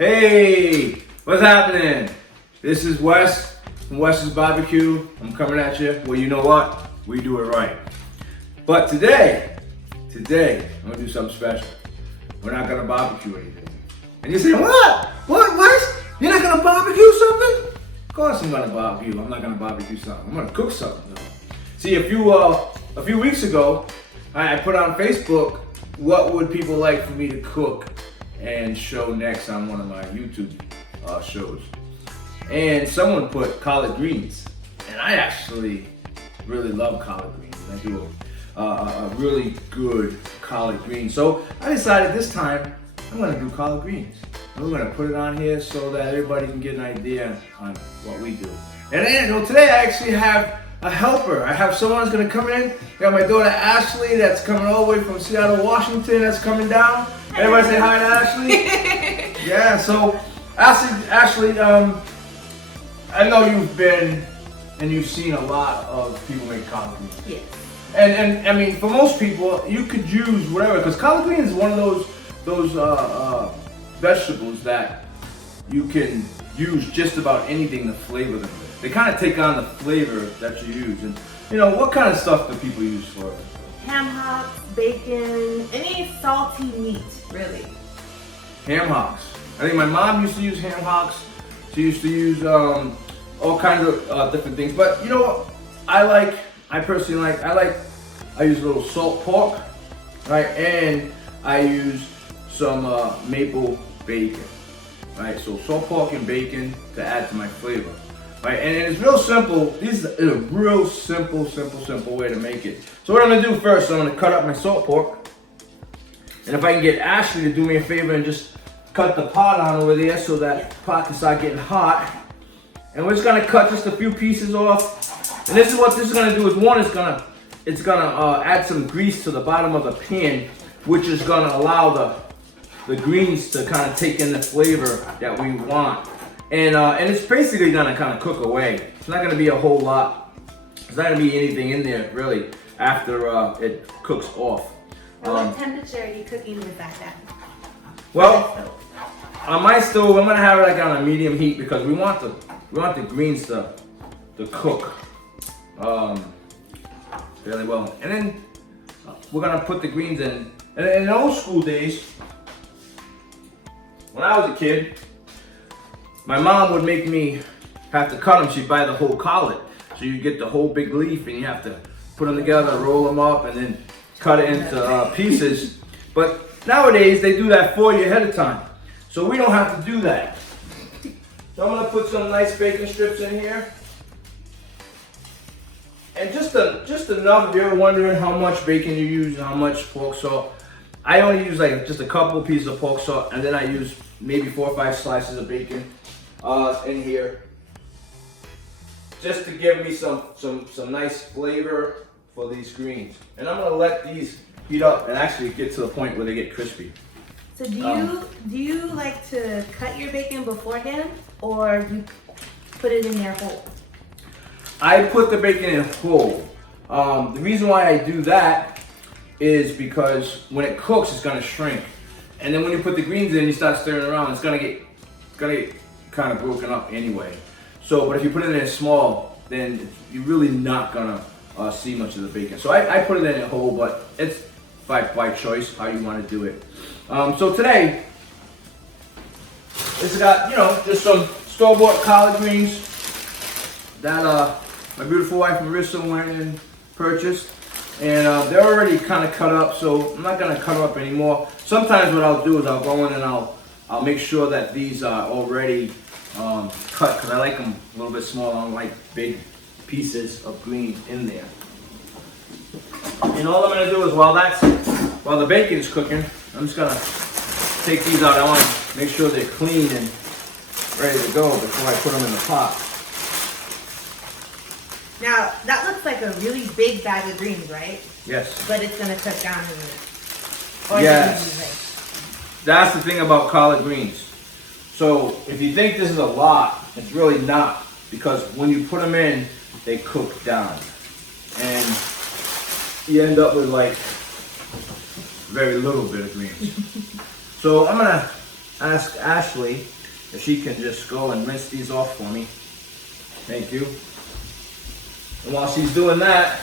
Hey, what's happening? This is Wes from Wes's Barbecue. I'm coming at you. Well, you know what? We do it right. But today, I'm gonna do something special. We're not gonna barbecue anything. And you're saying, what? What, Wes? You're not gonna barbecue something? Of course I'm gonna barbecue. I'm not gonna barbecue something. I'm gonna cook something though. See, a few weeks ago, I put on Facebook, what would people like for me to cook and show next on one of my YouTube shows. And someone put collard greens. And I actually really love collard greens. I do a really good collard green. So I decided this time I'm gonna do collard greens. And we're gonna put it on here so that everybody can get an idea on what we do. And then, today I actually have a helper. I have someone who's gonna come in. I got my daughter Ashley that's coming all the way from Seattle, Washington, that's coming down. Everybody say hi to Ashley. Yeah, so Ashley, I know you've been and you've seen a lot of people make collard greens. Yes. And I mean, for most people, you could use whatever, because collard greens is one of those vegetables that you can use just about anything to flavor them with. They kind of take on the flavor that you use. And what kind of stuff do people use for it? Ham hocks, bacon, any salty meat, really. Ham hocks. I think my mom used to use ham hocks. She used to use all kinds of different things. But you know what? I personally I use a little salt pork, right? And I use some maple bacon, right? So salt pork and bacon to add to my flavor, right? And it's real simple. This is a real simple way to make it. So what I'm gonna do first, I'm gonna cut up my salt pork. And if I can get Ashley to do me a favor and just cut the pot on over there so that pot can start getting hot. And we're just gonna cut just a few pieces off. And this is what this is gonna do is one, it's gonna add some grease to the bottom of the pan, which is gonna allow the greens to kind of take in the flavor that we want. And it's basically gonna kind of cook away. It's not gonna be a whole lot. There's not gonna be anything in there really after it cooks off. What temperature are you cooking this at? Well, on my stove, I'm gonna have it like on a medium heat because we want the greens to cook fairly well. And then we're gonna put the greens in. And in old school days, when I was a kid, my mom would make me have to cut them. She'd buy the whole collard. So you get the whole big leaf and you have to put them together, roll them up, and then cut it into pieces. But nowadays, they do that for you ahead of time. So we don't have to do that. So I'm gonna put some nice bacon strips in here. And just enough, if you're ever wondering how much bacon you use and how much pork salt, I only use like just a couple pieces of pork salt, and then I use maybe 4 or 5 slices of bacon in here. Just to give me some nice flavor for these greens. And I'm gonna let these heat up and actually get to the point where they get crispy. So do you like to cut your bacon beforehand, or you put it in there whole? I put the bacon in whole. The reason why I do that is because when it cooks, it's gonna shrink. And then when you put the greens in, you start stirring around, it's gonna get kind of broken up anyway. So, but if you put it in small, then you're really not gonna see much of the bacon. So I put it in whole, but it's by choice how you want to do it. So today, it's got just some store-bought collard greens that my beautiful wife Marissa went and purchased, and they're already kind of cut up. So I'm not gonna cut them up anymore. Sometimes what I'll do is I'll go in and I'll make sure that these are already cut because I like them a little bit small. I don't like big pieces of green in there. And all I'm gonna do is while the bacon's cooking, I'm just gonna take these out. I want to make sure they're clean and ready to go before I put them in the pot. Now, that looks like a really big bag of greens, right? Yes. But it's gonna cook down in a minute. Or Yes. That's the thing about collard greens. So if you think this is a lot, it's really not, because when you put them in, they cook down. And you end up with like very little bit of greens. So I'm gonna ask Ashley if she can just go and rinse these off for me. Thank you. And while she's doing that,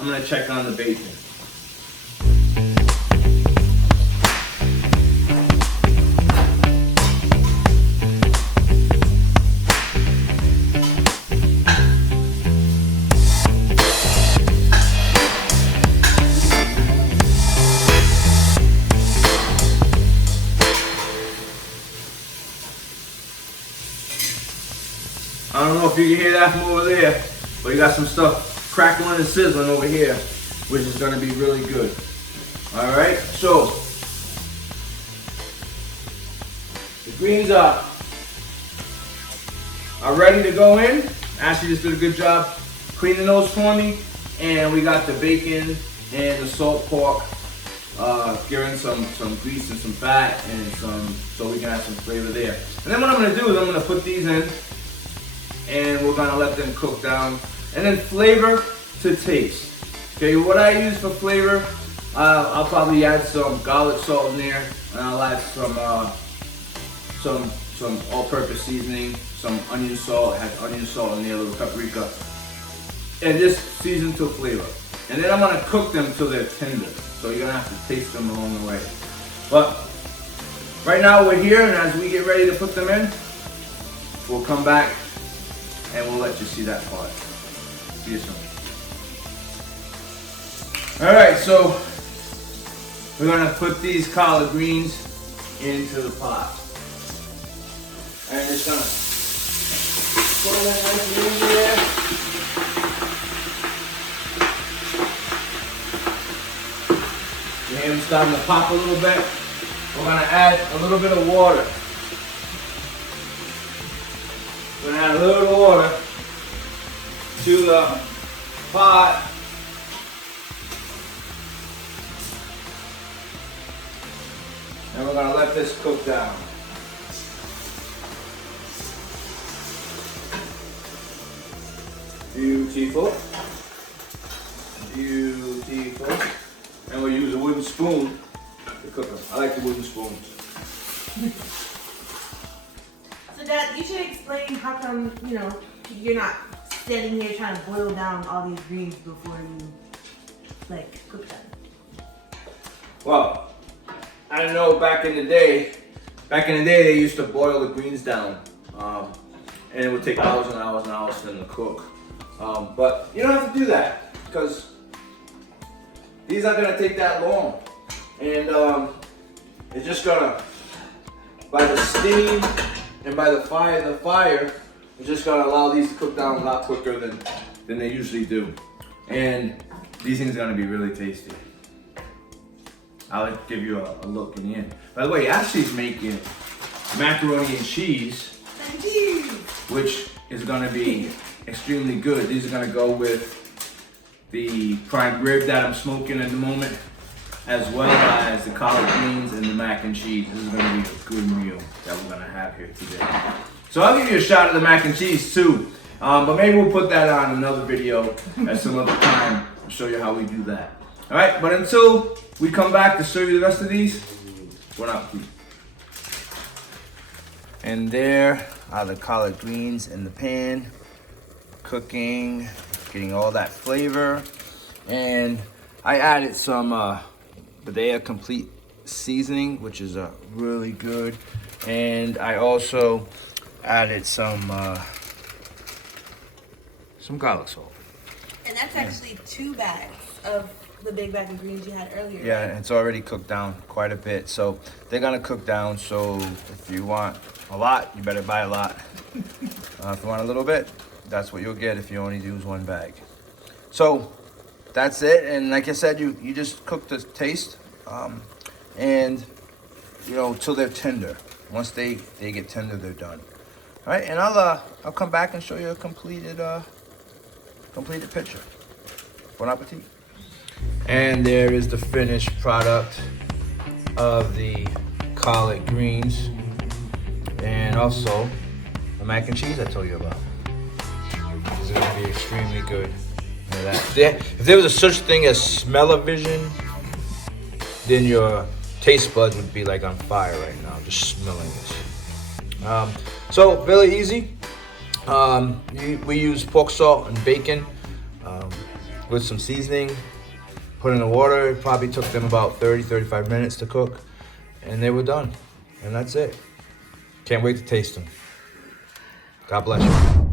I'm gonna check on the bacon. I don't know if you can hear that from over there, but you got some stuff crackling and sizzling over here, which is gonna be really good. All right, so the greens are ready to go in. Ashley just did a good job cleaning those for me, and we got the bacon and the salt pork, giving some grease and some fat and so we can have some flavor there. And then what I'm gonna do is I'm gonna put these in, and we're gonna let them cook down. And then flavor to taste. Okay, what I use for flavor, I'll probably add some garlic salt in there, and I'll add some all-purpose seasoning, some onion salt. I have onion salt in there, a little paprika, and just season to flavor. And then I'm gonna cook them till they're tender. So you're gonna have to taste them along the way. But right now we're here, and as we get ready to put them in, we'll come back and we'll let you see that part. See you soon. All right, so we're gonna put these collard greens into the pot. And just gonna put them nice and easy there. You hear them starting to pop a little bit. We're gonna add a little bit of water. We're gonna add a little water to the pot. And we're gonna let this cook down. Beautiful. Beautiful. And we'll use a wooden spoon to cook them. I like the wooden spoons. So Dad, you should explain how come, you're not standing here trying to boil down all these greens before you, cook them. Well, I know back in the day they used to boil the greens down. And it would take hours and hours and hours for them to cook. But you don't have to do that, because these aren't gonna take that long. And it's just gonna, by the steam and by the fire is just gonna allow these to cook down a lot quicker than they usually do. And these things are gonna be really tasty. I'll give you a look in the end. By the way, Ashley's making macaroni and cheese, which is gonna be extremely good. These are gonna go with the prime rib that I'm smoking at the moment, as well as the collard greens and the mac and cheese. This is gonna be a good meal that we're gonna have here today. So I'll give you a shot of the mac and cheese too, but maybe we'll put that on another video at some other time. I'll show you how we do that. All right, but until we come back to serve you the rest of these, bon appetit. And there are the collard greens in the pan, cooking, getting all that flavor. And I added some Badea Complete seasoning, which is really good. And I also added some garlic salt. And that's actually 2 bags of the big bag of greens you had earlier. Yeah, and it's already cooked down quite a bit. So they're gonna cook down, so if you want a lot, you better buy a lot. If you want a little bit, that's what you'll get if you only use 1 bag. So that's it, and like I said, you just cook the taste, and till they're tender. Once they get tender, they're done. All right, and I'll come back and show you a completed picture. Bon appetit. And there is the finished product of the collard greens, and also the mac and cheese I told you about. This is gonna be extremely good. Look at that. If there was a such thing as smell-o-vision, then you're taste buds would be like on fire right now, just smelling this. So really easy. We use pork salt and bacon with some seasoning. Put in the water. It probably took them about 30-35 minutes to cook, and they were done. And that's it. Can't wait to taste them. God bless you.